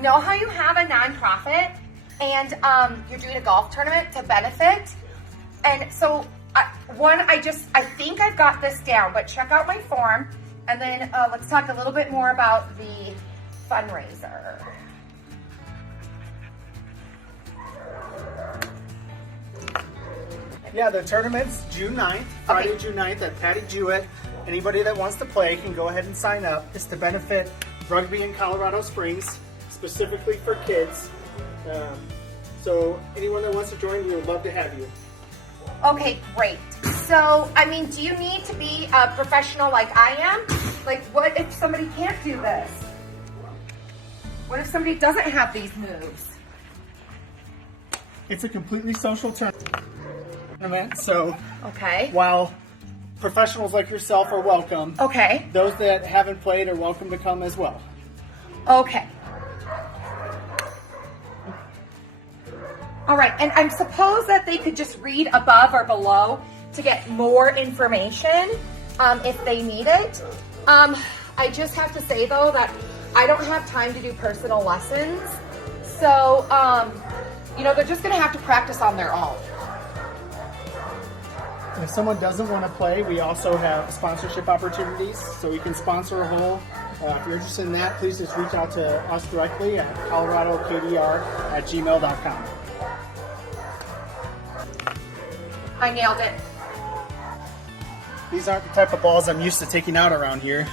you know how you have a nonprofit and you're doing a golf tournament to benefit? And so I think I've got this down, but check out my form, and then let's talk a little bit more about the fundraiser. Yeah, the tournament's June 9th, Friday, June 9th at Patty Jewett. Anybody that wants to play can go ahead and sign up. It's to benefit rugby in Colorado Springs, specifically for kids. So anyone that wants to join, we would love to have you. Okay, great. So, I mean, do you need to be a professional like I am? Like, what if somebody can't do this? What if somebody doesn't have these moves? It's a completely social tournament, so Okay. while professionals like yourself are welcome, Okay. those that haven't played are welcome to come as well. Okay. All right, and I suppose that they could just read above or below to get more information if they need it. I just have to say though that I don't have time to do personal lessons, so they're just gonna have to practice on their own. And if someone doesn't want to play, we also have sponsorship opportunities, so we can sponsor a hole. If you're interested in that, please just reach out to us directly at coloradokdr@gmail.com. I nailed it. These aren't the type of balls I'm used to taking out around here.